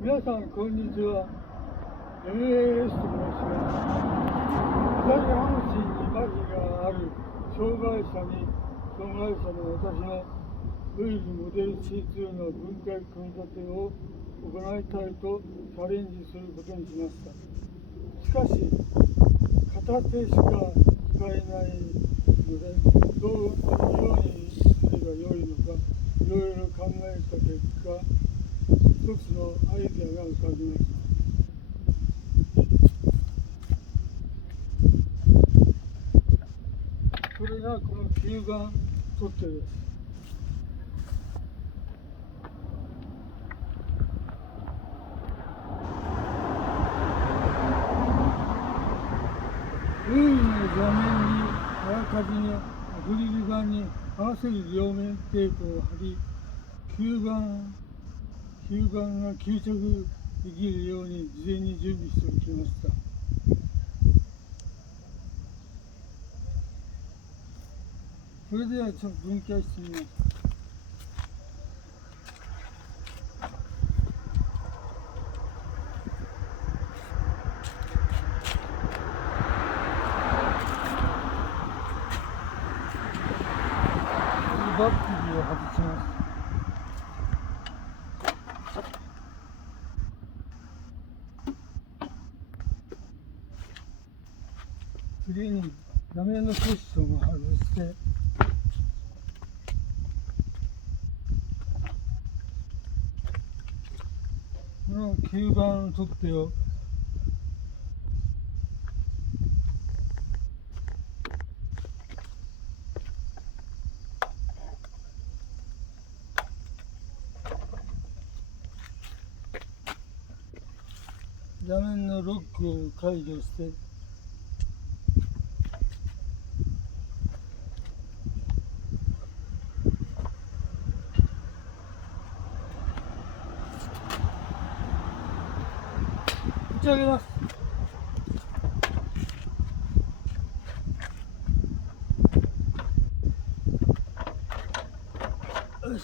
皆さんこんにちは。MAS と申します。私阪神に麻痺がある障害者の私のウイルモデル C2 の分解組み立てを行いたいとチャレンジすることにしました。しかし片手しか使えないので、どのようにすればよいのかいろいろ考えた結果、一つのアイデアが浮かびました。それがこの吸盤取っ手です。ウールの座面にあらかじめアクリル板に合わせる両面テープを貼り、吸盤が吸着できるように事前に準備しておきました。それではちょっと分解してみます。バッテリーを外します。次に座面のクッションを外して、この吸盤取っ手を座面のロックを解除して、打ち上げます。よし。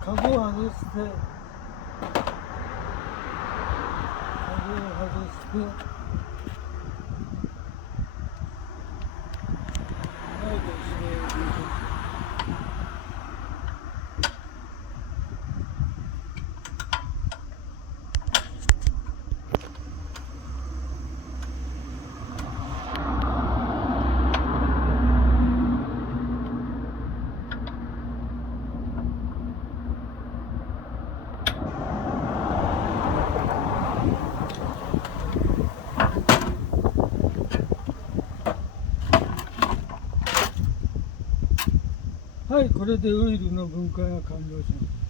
カゴを外して、はい、これでオイルの分解が完了します。